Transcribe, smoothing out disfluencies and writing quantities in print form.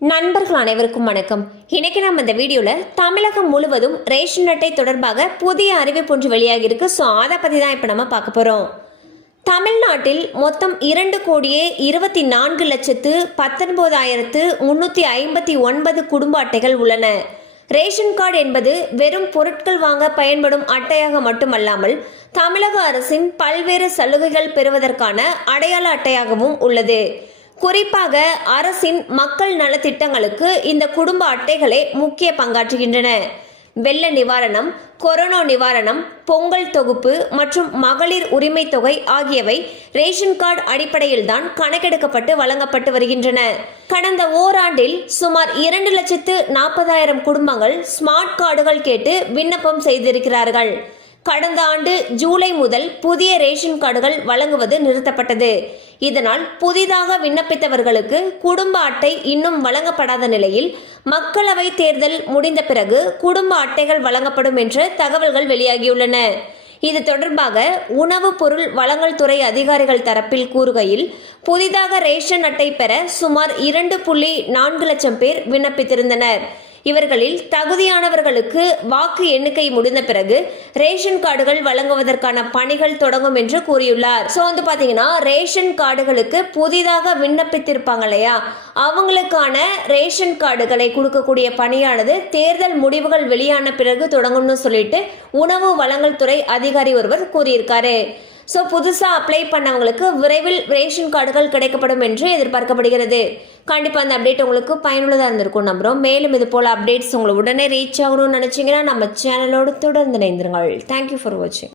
நண்பர்கள் அனைவருக்கும் வணக்கம். இன்னைக்கு நம்ம இந்த வீடியோவில் தமிழகம் முழுவதும் ரேஷன் அட்டை தொடர்பாக புதிய அறிவிப்பு ஒன்று வெளியாகி இருக்கு. ஸோ அதை பற்றி தான் இப்போ நம்ம பார்க்க போகிறோம். தமிழ்நாட்டில் மொத்தம் 2,24,19,359 குடும்ப அட்டைகள் உள்ளன. ரேஷன் கார்டு என்பது வெறும் பொருட்கள் வாங்க பயன்படும் அட்டையாக மட்டுமல்லாமல் தமிழக அரசின் பல்வேறு சலுகைகள் பெறுவதற்கான அடையாள அட்டையாகவும் உள்ளது. குறிப்பாக அரசின் மக்கள் நலத்திட்டங்களுக்கு இந்த குடும்ப அட்டைகளே முக்கிய பங்காற்றுகின்றன. வெள்ள நிவாரணம், கொரோனா நிவாரணம், பொங்கல் தொகுப்பு மற்றும் மகளிர் உரிமை தொகை ஆகியவை ரேஷன் கார்டு அடிப்படையில் தான் கணக்கெடுக்கப்பட்டு வழங்கப்பட்டு வருகின்றன. கடந்த ஓராண்டில் சுமார் 2,40,000 குடும்பங்கள் ஸ்மார்ட் கார்டுகள் கேட்டு விண்ணப்பம் செய்திருக்கிறார்கள். கடந்த ஆண்டு ஜூலை முதல் புதிய ரேஷன் கார்டுகள் வழங்குவது நிறுத்தப்பட்டது. இதனால் புதிதாக விண்ணப்பித்தவர்களுக்கு குடும்ப அட்டை இன்னும் வழங்கப்படாத நிலையில் மக்களவை தேர்தல் முடிந்த பிறகு குடும்ப அட்டைகள் வழங்கப்படும் என்ற தகவல்கள் வெளியாகியுள்ளன. இது தொடர்பாக உணவு பொருள் வழங்கல் துறை அதிகாரிகள் தரப்பில் கூறுகையில், புதிதாக ரேஷன் அட்டை பெற சுமார் 2.4 லட்சம் பேர் விண்ணப்பித்திருந்தனர். இவர்களில் தகுதியானவர்களுக்கு வாக்கு எண்ணிக்கை முடிந்த பிறகு ரேஷன் கார்டுகள் வழங்குவதற்கான பணிகள் தொடங்கும் என்று கூறியுள்ளார். ஸோ பாத்தீங்கன்னா ரேஷன் கார்டுகளுக்கு புதிதாக விண்ணப்பித்திருப்பாங்க இல்லையா, அவங்களுக்கான ரேஷன் கார்டுகளை கொடுக்கக்கூடிய பணியானது தேர்தல் முடிவுகள் வெளியான பிறகு தொடங்கும்னு சொல்லிட்டு உணவு வழங்கல் துறை அதிகாரி ஒருவர் கூறியிருக்காரு. ஸோ புதுசாக அப்ளை பண்ணவங்களுக்கு விரைவில் ரேஷன் கார்டுகள் கிடைக்கப்படும் என்று எதிர்பார்க்கப்படுகிறது. கண்டிப்பாக அந்த அப்டேட் உங்களுக்கு பயனுள்ளதாக இருந்திருக்கும் நம்புகிறோம். மேலும் இது போல் அப்டேட்ஸ் உங்களுக்கு உடனே ரீச் ஆகணும்னு நினச்சிங்கன்னா நம்ம சேனலோடு தொடர்ந்து இணைந்திருங்கள். தேங்க்யூ ஃபார் வாட்சிங்.